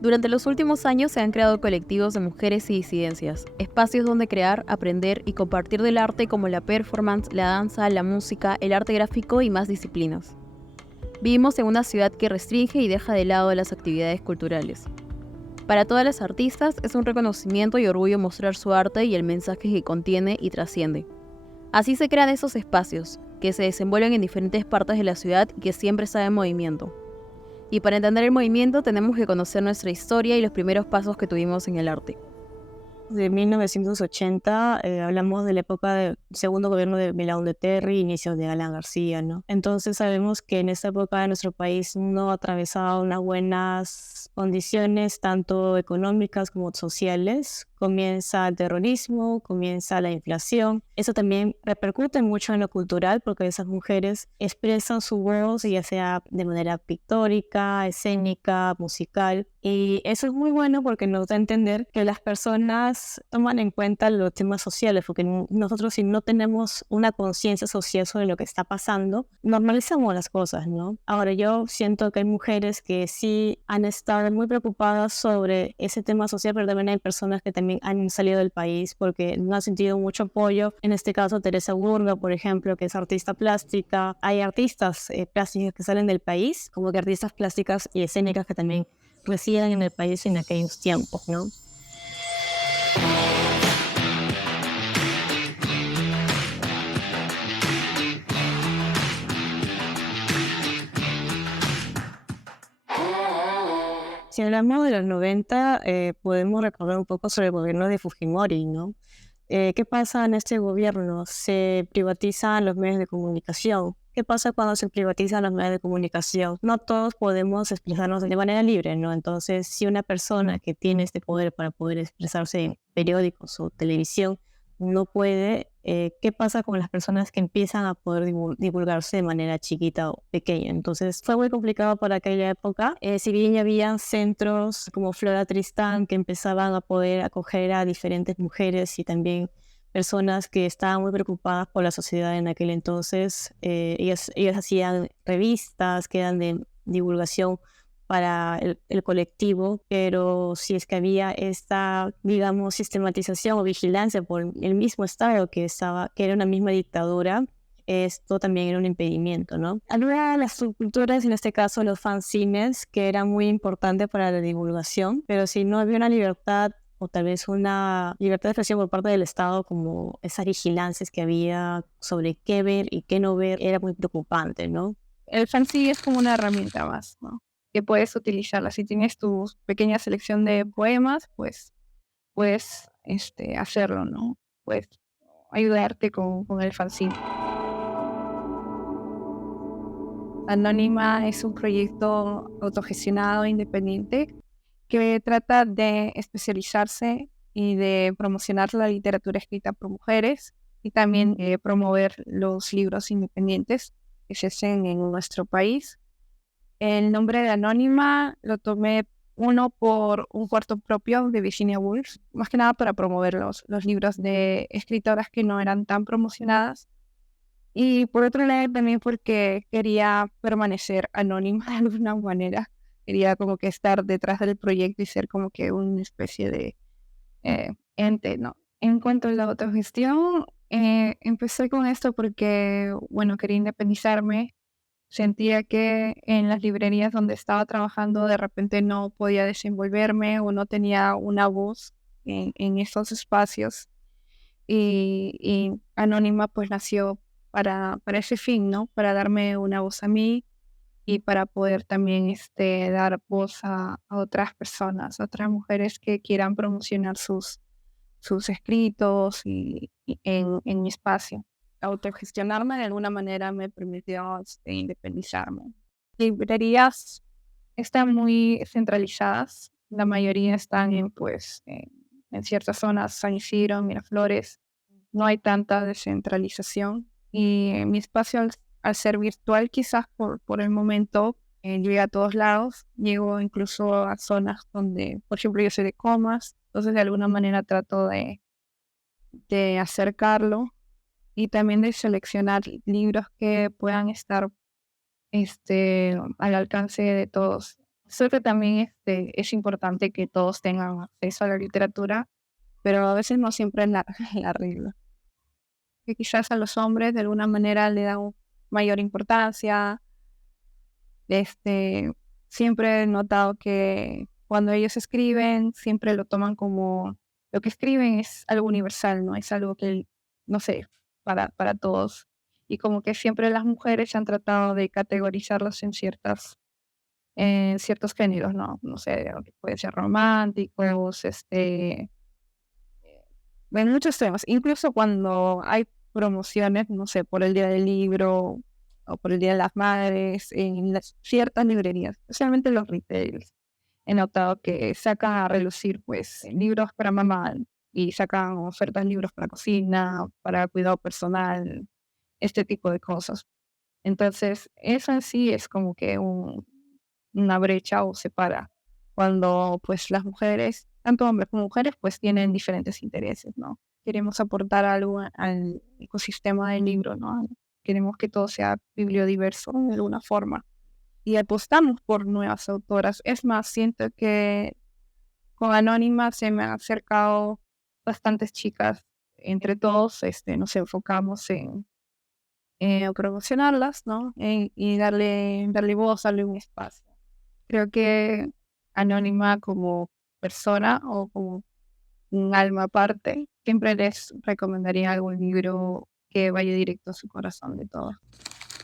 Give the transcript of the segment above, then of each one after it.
Durante los últimos años se han creado colectivos de mujeres y disidencias, espacios donde crear, aprender y compartir del arte como la performance, la danza, la música, el arte gráfico y más disciplinas. Vivimos en una ciudad que restringe y deja de lado las actividades culturales. Para todas las artistas es un reconocimiento y orgullo mostrar su arte y el mensaje que contiene y trasciende. Así se crean esos espacios, que se desenvuelven en diferentes partes de la ciudad y que siempre están en movimiento. Y para entender el movimiento tenemos que conocer nuestra historia y los primeros pasos que tuvimos en el arte. De 1980 hablamos de la época del segundo gobierno de Milán de Terry, inicios de Alan García, ¿no? Entonces sabemos que en esta época de nuestro país no atravesaba unas buenas condiciones, tanto económicas como sociales. Comienza el terrorismo, comienza la inflación. Eso también repercute mucho en lo cultural porque esas mujeres expresan su voz, ya sea de manera pictórica, escénica, musical. Y eso es muy bueno porque nos da a entender que las personas toman en cuenta los temas sociales, porque nosotros si no tenemos una conciencia social sobre lo que está pasando, normalizamos las cosas, ¿no? Ahora yo siento que hay mujeres que sí han estado muy preocupadas sobre ese tema social, pero también hay personas que también han salido del país porque no han sentido mucho apoyo. En este caso, Teresa Burga, por ejemplo, que es artista plástica. Hay artistas plásticas que salen del país, como que artistas plásticas y escénicas que también residen en el país en aquellos tiempos, ¿no? Si hablamos de los 90, podemos recordar un poco sobre el gobierno de Fujimori, ¿no? ¿Qué pasa en este gobierno? Se privatizan los medios de comunicación. ¿Qué pasa cuando se privatizan los medios de comunicación? No todos podemos expresarnos de manera libre, ¿no? Entonces, si una persona que tiene este poder para poder expresarse en periódicos o televisión no puede, ¿qué pasa con las personas que empiezan a poder divulgarse de manera chiquita o pequeña? Entonces, fue muy complicado para aquella época. Si bien ya habían centros como Flora Tristán que empezaban a poder acoger a diferentes mujeres y también personas que estaban muy preocupadas por la sociedad en aquel entonces, ellas hacían revistas que eran de divulgación para el colectivo, pero si es que había esta, digamos, sistematización o vigilancia por el mismo Estado que era una misma dictadura, esto también era un impedimento, ¿no? Había las subculturas, en este caso los fanzines, que eran muy importantes para la divulgación, pero si no había una libertad o tal vez una libertad de expresión por parte del Estado, como esas vigilancias que había sobre qué ver y qué no ver, era muy preocupante, ¿no? El fanzine es como una herramienta más, ¿no? Que puedes utilizarla. Si tienes tu pequeña selección de poemas, pues puedes hacerlo, ¿no? Puedes ayudarte con el fanzine. Anónima es un proyecto autogestionado independiente que trata de especializarse y de promocionar la literatura escrita por mujeres y también promover los libros independientes que se hacen en nuestro país. El nombre de Anónima lo tomé por un cuarto propio de Virginia Woolf, más que nada para promover los libros de escritoras que no eran tan promocionadas. Y por otro lado también porque quería permanecer anónima de alguna manera. Quería como que estar detrás del proyecto y ser como que una especie de ente, ¿no? En cuanto a la autogestión, empecé con esto porque, bueno, quería independizarme. Sentía que en las librerías donde estaba trabajando de repente no podía desenvolverme o no tenía una voz en esos espacios. Y Anónima pues nació para ese fin, ¿no? Para darme una voz a mí y para poder también dar voz a otras personas, a otras mujeres que quieran promocionar sus escritos y en mi espacio. Autogestionarme de alguna manera me permitió independizarme. Librerías están muy centralizadas, la mayoría están en ciertas zonas, San Isidro, Miraflores, no hay tanta descentralización y mi espacio al ser virtual quizás por el momento llega a todos lados, llego incluso a zonas donde, por ejemplo, yo soy de Comas, entonces de alguna manera trato de acercarlo y también de seleccionar libros que puedan estar al alcance de todos. Creo que también es importante que todos tengan acceso a la literatura, pero a veces no siempre es la, la regla. Que quizás a los hombres de alguna manera le dan mayor importancia. Siempre he notado que cuando ellos escriben, siempre lo toman como lo que escriben es algo universal, ¿no? Es algo que, no sé, para todos. Y como que siempre las mujeres han tratado de categorizarlos en ciertos géneros, ¿no? No sé, puede ser románticos, en muchos temas. Incluso cuando hay promociones, no sé, por el Día del Libro o por el Día de las Madres, en ciertas librerías, especialmente los retails, he notado que sacan a relucir, pues, libros para mamá y sacan ofertas de libros para cocina, para cuidado personal, este tipo de cosas. Entonces, eso en sí es como que una brecha o separa cuando pues las mujeres, tanto hombres como mujeres, pues tienen diferentes intereses, ¿no? Queremos aportar algo al ecosistema del libro, ¿no? Queremos que todo sea bibliodiverso de alguna forma y apostamos por nuevas autoras. Es más, siento que con Anónima se me han acercado bastantes chicas. Entre todos nos enfocamos en promocionarlas, ¿no? Y darle voz, darle un espacio. Creo que Anónima como persona o como un alma aparte, siempre les recomendaría algún libro que vaya directo a su corazón de todo.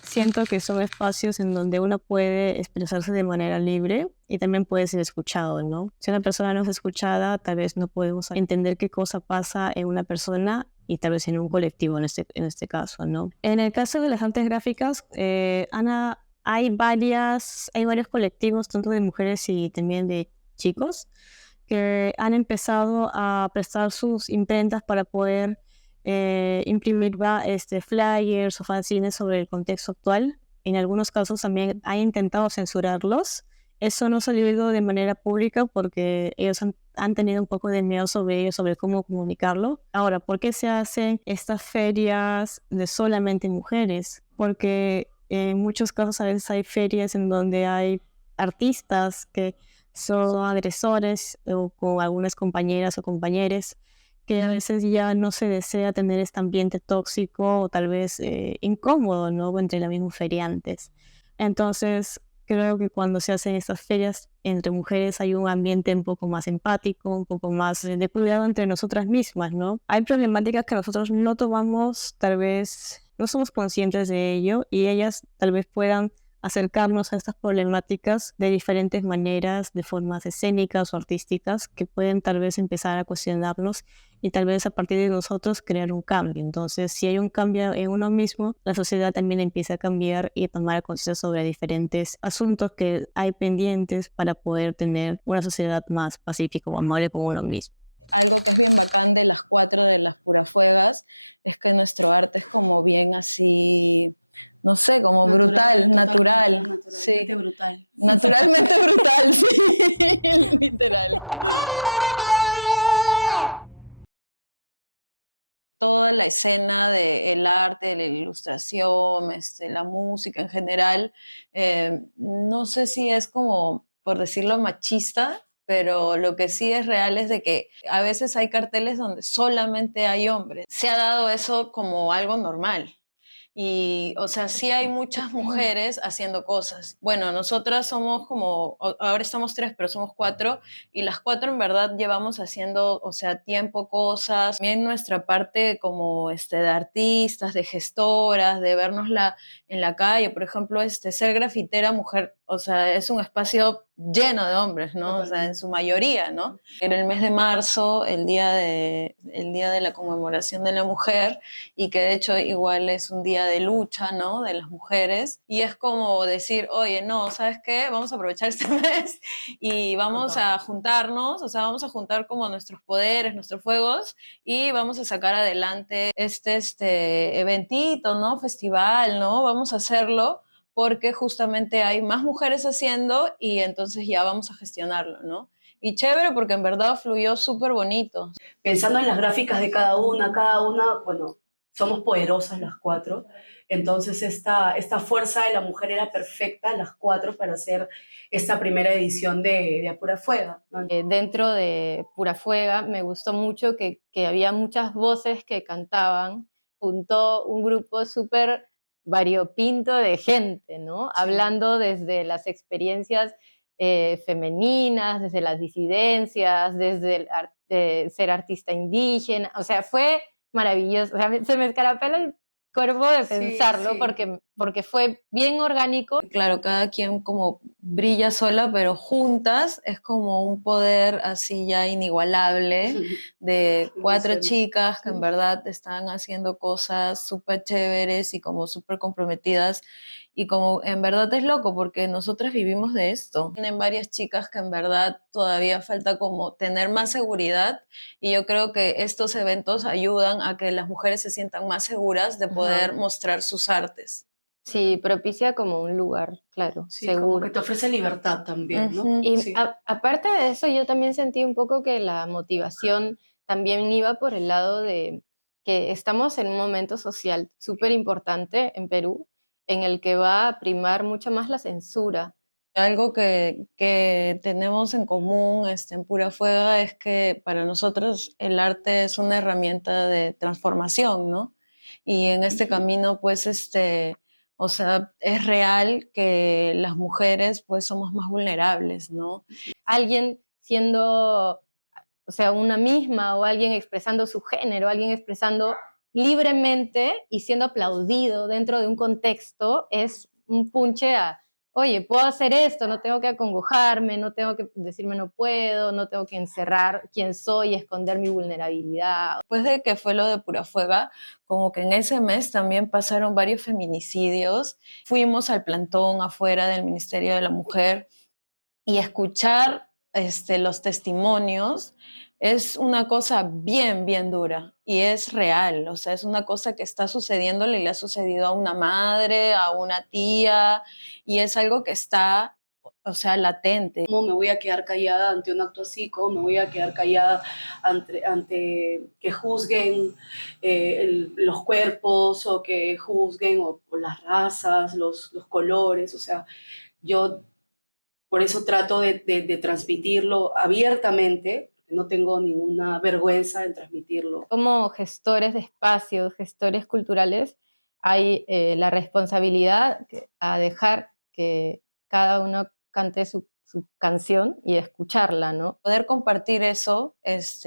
Siento que son espacios en donde uno puede expresarse de manera libre y también puede ser escuchado, ¿no? Si una persona no es escuchada, tal vez no podemos entender qué cosa pasa en una persona y tal vez en un colectivo en este caso, ¿no? En el caso de las artes gráficas, Ana, hay varios colectivos, tanto de mujeres y también de chicos, que han empezado a prestar sus imprentas para poder imprimir flyers o fanzines sobre el contexto actual. En algunos casos también han intentado censurarlos. Eso no ha salido de manera pública porque ellos han tenido un poco de miedo sobre ello, sobre cómo comunicarlo. Ahora, ¿por qué se hacen estas ferias de solamente mujeres? Porque en muchos casos a veces hay ferias en donde hay artistas que son agresores o con algunas compañeras o compañeros que a veces ya no se desea tener este ambiente tóxico o tal vez incómodo, ¿no? Entre los mismos feriantes. Entonces, creo que cuando se hacen estas ferias entre mujeres hay un ambiente un poco más empático, un poco más de cuidado entre nosotras mismas, ¿no? Hay problemáticas que nosotros no tomamos, tal vez no somos conscientes de ello y ellas tal vez puedan acercarnos a estas problemáticas de diferentes maneras, de formas escénicas o artísticas, que pueden tal vez empezar a cuestionarnos y tal vez a partir de nosotros crear un cambio. Entonces, si hay un cambio en uno mismo, la sociedad también empieza a cambiar y a tomar conciencia sobre diferentes asuntos que hay pendientes para poder tener una sociedad más pacífica o amable con uno mismo. Algo que es bien bacán de las 4 de las Purafuegas es que nuestro arte es como bien así, no sé, como brutal, natural. Naturalmente brutal. Naturalmente brutal, sí, literal. Toda la escena del arte, de la ilustración, la música en general, no sé si es como, por decirlo, machista, pero lo que sí es real es de que a veces hay carteles donde solamente hay hombres. Se ha dado eso como algo normal. Y, o sea, sí hay muchas mujeres haciendo cosas. Bueno, nosotras somos como, ahora estamos 3, pero somos 4, y las 4 en verdad llevamos haciendo, o sea, tiempo cosas. También nuestra parte como de artistas, de gestoras, de vernos en la calle, por ejemplo, ser grafitera mujer, o sea, es un espacio lleno de hombres, ¿no? O sea, en su mayoría, ¿no? En el mes de marzo, el día de la conmemoración de la mujer, y que de hecho igual es un día de lucha, ¿no? De las mujeres, y es como decir, oye, no, ¿sabes qué? Vamos a aprovechar este mes y vamos a juntarnos, o sea, vamos a juntar como nuestros poderes, nuestros fuegos, y vamos a sacar adelante este eventito, ¿no? Festival, ¿no? Vamos a hacerlo porque justamente hay más mujeres haciendo y entonces ya vamos a gestionarlo, ¿no? Y chévere porque en verdad fluyó súper bonito. Pensando en las gráficas de cada una, bueno, somos poderosas las cuatro. Entonces esta fuerza de la mujer era perfecta, las cuatro, para hacer esta primera edición de A Pura Fuega, ¿no? Dentro de Pura Fuega me gustó mucho que había muchas voces que cantaban, juntó un grupo súper variopinto de gente, ¿no? Sí. Hablando desde las experiencias femeninas, desde las disidencias, desde ser artista indígena, o sea, fue maravilloso, o sea, se me escarapela el cuerpo de pensarlo, sí. porque fue bien orgánico. Claro, cada quien como brilla sola, pero juntas es como un poder así ya inigualable de cuatro chicas que en verdad están haciendo cosas súper chéveres y como súper comprometidas, y como en verdad es loco porque nosotras vivimos de esto. Tienen varias chicas que en verdad todavía falta como tener más seguridad, y yo creo que estos eventos ayudan a que las mujeres se sientan más seguras de poder mostrar sus artes. Sí, propicia como un lugar, claro, Sí, seguro. como que te ofrece libertad también, ¿no? Y Sí. aparte de eso, yo también sentí un poco que la motivación también iba por el lado de que estamos en un momento social súper importante en Perú, en el que va a primar mucho más la censura. Algo que tenemos en común en Pura Fuega es que para nosotros el arte es una herramienta de transformación, ¿no? Y en este camino, pues, o sea, es real que las mujeres, pues, somos más vulnerables, ¿no? Alguien siendo, o sea, una misma, o alguien expresando su género, alguien expresando libremente y siendo aplaudido dentro de un contexto, es un punche a, oye, puedo hacer esto, no tengo que acongojarme, no tengo que decirme no puedo, no tengo que encerrar quién soy, esconder mi vulnerabilidad. Después de que fue lo de Pura Fuega, como que en ese mes también pasaron varios feminicidios. Fuimos al plantón afuera del Ministerio de la Mujer y escuchar los testimonios es una cosa bien, bien dura, y es real, o sea, es una cosa que está sucediéndole y le ha sucedido a una madre, a una tía, y es algo que está, o sea, latente. ¿Cómo me voy a quedar callada ante un acto así? ¿Cómo me voy a quedar callada ante que juzguen los cuerpos, o que juzguen o las razas, los colores? O sea, yo por eso trato de transmitirlo abiertamente, no tengo ninguna vergüenza en transmitirlo. Como gestores de espacios, gestores culturales, hay la responsabilidad a dejar que cada uno cante su canción y escucharla, ¿no? Poder compartir eso es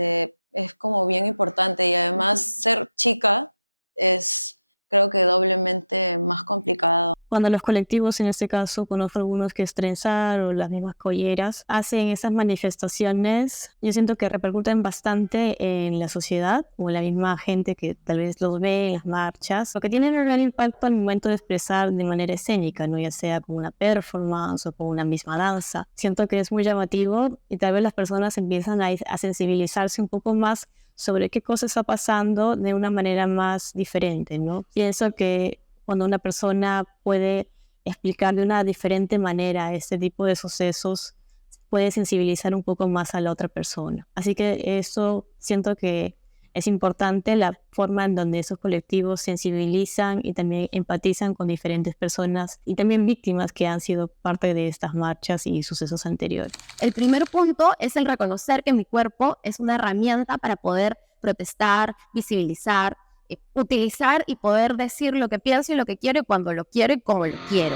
como bien importante, y además ser chica es, creo que, doblemente más complicado. Cuando los colectivos, en este caso, conozco algunos que es Trenzar o las mismas colleras, hacen esas manifestaciones, yo siento que repercuten bastante en la sociedad o en la misma gente que tal vez los ve en las marchas, porque tienen un gran impacto al momento de expresar de manera escénica, ¿no? Ya sea con una performance o con una misma danza. Siento que es muy llamativo y tal vez las personas empiezan a sensibilizarse un poco más sobre qué cosa está pasando de una manera más diferente, ¿no? Pienso que cuando una persona puede explicar de una diferente manera este tipo de sucesos, puede sensibilizar un poco más a la otra persona. Así que eso siento que es importante, la forma en donde esos colectivos sensibilizan y también empatizan con diferentes personas y también víctimas que han sido parte de estas marchas y sucesos anteriores. El primer punto es el reconocer que mi cuerpo es una herramienta para poder protestar, visibilizar, utilizar y poder decir lo que pienso y lo que quiero, y cuando lo quiero y como lo quiero.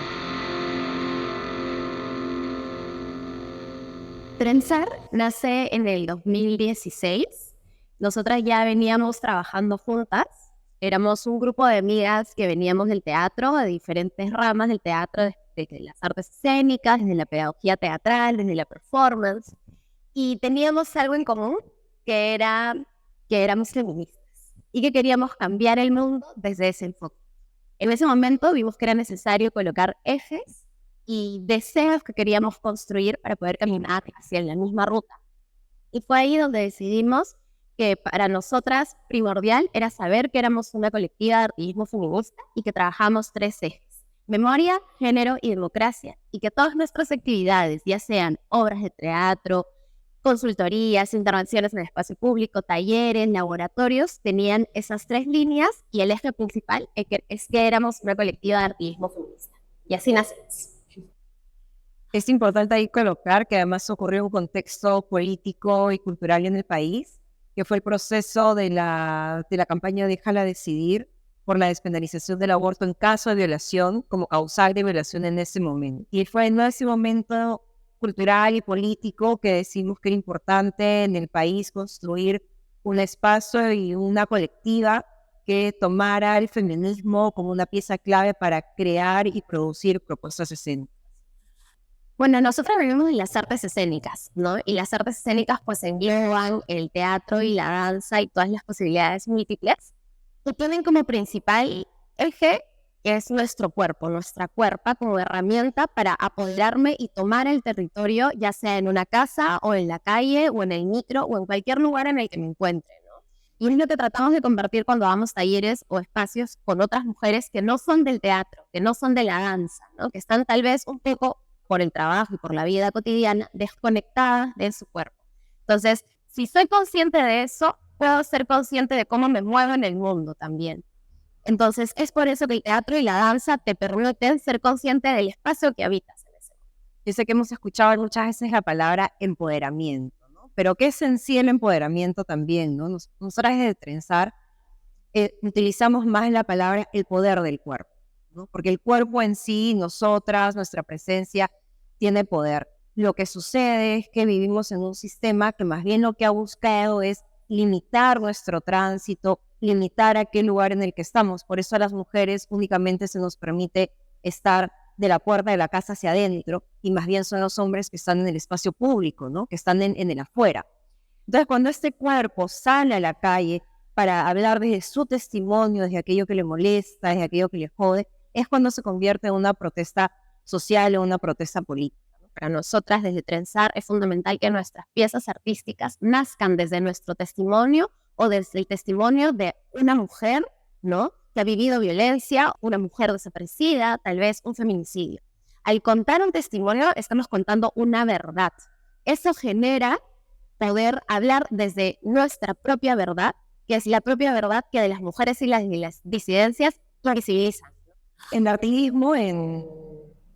Trenzar nace en el 2016. Nosotras ya veníamos trabajando juntas. Éramos un grupo de amigas que veníamos del teatro, de diferentes ramas del teatro, desde las artes escénicas, desde la pedagogía teatral, desde la performance. Y teníamos algo en común, que era que éramos feministas y que queríamos cambiar el mundo desde ese enfoque. En ese momento vimos que era necesario colocar ejes y deseos que queríamos construir para poder caminar hacia la misma ruta. Y fue ahí donde decidimos que para nosotras primordial era saber que éramos una colectiva de activismo feminista y que trabajamos 3 ejes: memoria, género y democracia, y que todas nuestras actividades, ya sean obras de teatro, consultorías, intervenciones en el espacio público, talleres, laboratorios, tenían esas 3 líneas y el eje principal es que éramos una colectiva de artivismo feminista. Y así nacemos. Es importante ahí colocar que además ocurrió en un contexto político y cultural en el país, que fue el proceso de la campaña Déjala Decidir por la despenalización del aborto en caso de violación como causal de violación en ese momento. Y fue en ese momento cultural y político que decimos que era importante en el país construir un espacio y una colectiva que tomara el feminismo como una pieza clave para crear y producir propuestas escénicas. Bueno, nosotros vivimos en las artes escénicas, ¿no? Y las artes escénicas pues engloban el teatro y la danza y todas las posibilidades múltiples que tienen como principal eje es nuestro cuerpo, nuestra cuerpa como herramienta para apoderarme y tomar el territorio, ya sea en una casa o en la calle o en el micro o en cualquier lugar en el que me encuentre, ¿no? Y es lo que tratamos de compartir cuando damos talleres o espacios con otras mujeres que no son del teatro, que no son de la danza, ¿no? Que están tal vez un poco por el trabajo y por la vida cotidiana, desconectadas de su cuerpo. Entonces, si soy consciente de eso, puedo ser consciente de cómo me muevo en el mundo también. Entonces, es por eso que el teatro y la danza te permiten ser consciente del espacio que habitas en ese mundo. Yo sé que hemos escuchado muchas veces la palabra empoderamiento, ¿no? Pero ¿qué es en sí el empoderamiento también, ¿no? Nosotras desde Trenzar utilizamos más la palabra el poder del cuerpo, ¿no? Porque el cuerpo en sí, nosotras, nuestra presencia, tiene poder. Lo que sucede es que vivimos en un sistema que más bien lo que ha buscado es limitar nuestro tránsito, limitar aquel lugar en el que estamos. Por eso a las mujeres únicamente se nos permite estar de la puerta de la casa hacia adentro y más bien son los hombres que están en el espacio público, ¿no? Que están en el afuera. Entonces, cuando este cuerpo sale a la calle para hablar desde su testimonio, desde aquello que le molesta, desde aquello que le jode, es cuando se convierte en una protesta social o una protesta política. Para nosotras, desde Trenzar, es fundamental que nuestras piezas artísticas nazcan desde nuestro testimonio o desde el testimonio de una mujer, ¿no?, que ha vivido violencia, una mujer desaparecida, tal vez un feminicidio. Al contar un testimonio, estamos contando una verdad. Eso genera poder hablar desde nuestra propia verdad, que es la propia verdad que de las mujeres y las disidencias visibilizan. En artivismo,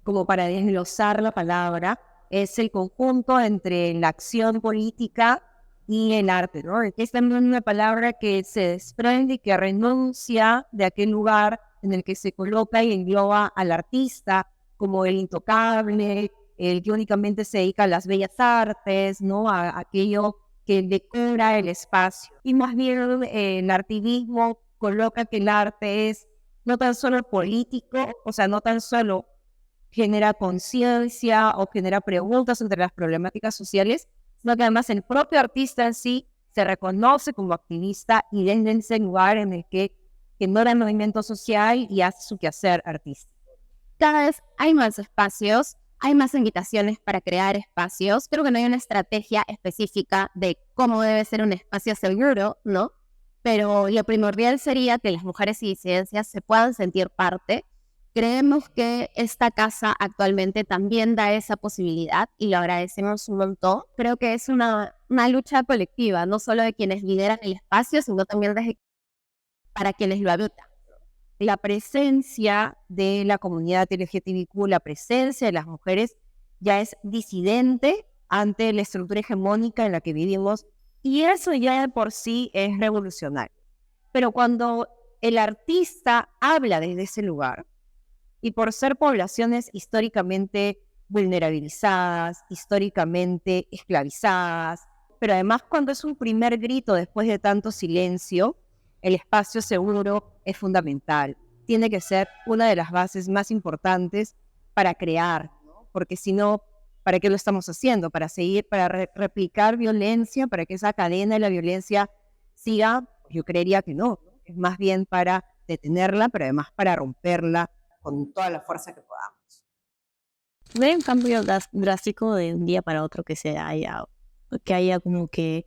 como para desglosar la palabra, es el conjunto entre la acción política y el arte, ¿no? Es también una palabra que se desprende y que renuncia de aquel lugar en el que se coloca y engloba al artista como el intocable, el que únicamente se dedica a las bellas artes, ¿no? A aquello que decora el espacio. Y más bien el artivismo coloca que el arte es no tan solo político, o sea, no tan solo genera conciencia o genera preguntas entre las problemáticas sociales, sino que además el propio artista en sí se reconoce como activista y desde ese lugar en el que genera el movimiento social y hace su quehacer artístico. Cada vez hay más espacios, hay más invitaciones para crear espacios. Creo que no hay una estrategia específica de cómo debe ser un espacio seguro, ¿no? Pero lo primordial sería que las mujeres y disidencias se puedan sentir parte. Creemos que esta casa actualmente también da esa posibilidad y lo agradecemos un montón. Creo que es una lucha colectiva, no solo de quienes lideran el espacio, sino también para quienes lo habitan. La presencia de la comunidad LGTBIQ, la presencia de las mujeres ya es disidente ante la estructura hegemónica en la que vivimos y eso ya de por sí es revolucionario. Pero cuando el artista habla desde ese lugar, y por ser poblaciones históricamente vulnerabilizadas, históricamente esclavizadas, pero además cuando es un primer grito después de tanto silencio, el espacio seguro es fundamental. Tiene que ser una de las bases más importantes para crear, ¿no? Porque si no, ¿para qué lo estamos haciendo? Para seguir, para replicar violencia, para que esa cadena de la violencia siga. Yo creería que no. Es más bien para detenerla, pero además para romperla con toda la fuerza que podamos. No hay un cambio drástico de un día para otro que haya como que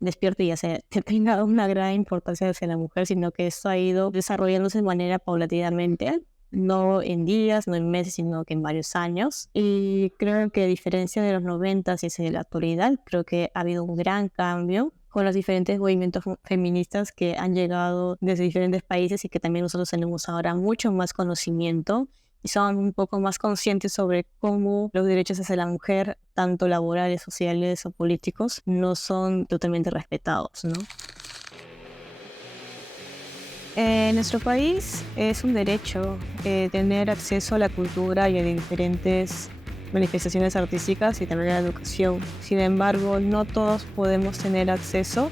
despierto y ya que tenga una gran importancia hacia la mujer, sino que esto ha ido desarrollándose de manera paulatinamente. no en días, no en meses, sino que en varios años. Y creo que a diferencia de los 90 y de la actualidad, creo que ha habido un gran cambio con los diferentes movimientos feministas que han llegado desde diferentes países y que también nosotros tenemos ahora mucho más conocimiento y son un poco más conscientes sobre cómo los derechos hacia la mujer, tanto laborales, sociales o políticos, no son totalmente respetados, ¿no? En nuestro país es un derecho tener acceso a la cultura y a diferentes manifestaciones artísticas y también a la educación. Sin embargo, no todos podemos tener acceso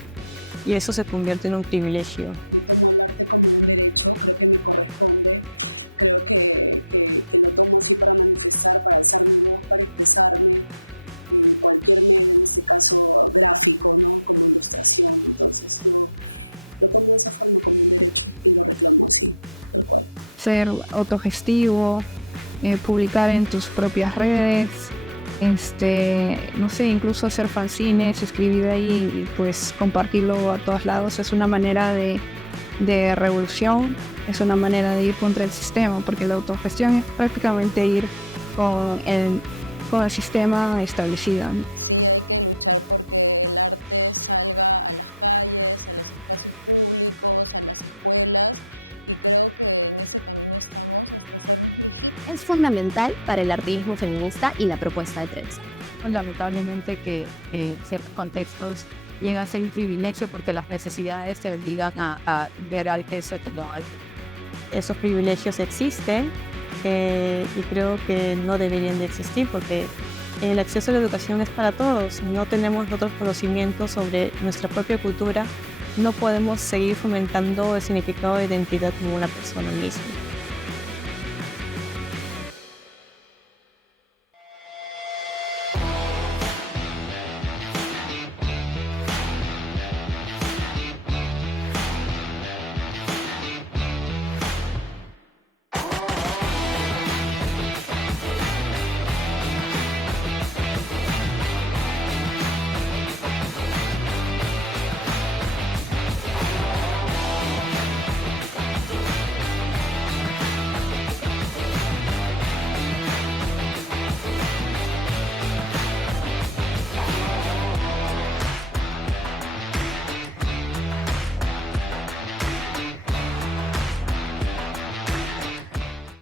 y eso se convierte en un privilegio. Yo tomo el arte como un derecho, creo que me corresponde, creo que lo tomo así para manifestar, para alzar mi voz, para expresarme en cualquier medio, en este caso gráfico, ¿no? Como ilustración. Entonces yo lo tomo de esa forma como un derecho y lo reclamo así, tal cual. Ser autogestivo, publicar en tus propias redes, no sé, incluso hacer fanzines, escribir ahí y pues compartirlo a todos lados es una manera de revolución, es una manera de ir contra el sistema, porque la autogestión es prácticamente ir con el sistema establecido. Sí, hay que luchar porque el arte salga a las calles, a los espacios públicos, a las escuelas, y creo que en ese camino estamos hasta hacernos viejitos. Es fundamental para el artismo feminista y la propuesta de trenza. Lamentablemente que en ciertos contextos llega a ser un privilegio porque las necesidades te obligan a ver al que eso no hay. Esos privilegios existen y creo que no deberían de existir porque el acceso a la educación es para todos. Si no tenemos otros conocimientos sobre nuestra propia cultura, no podemos seguir fomentando el significado de identidad como una persona misma.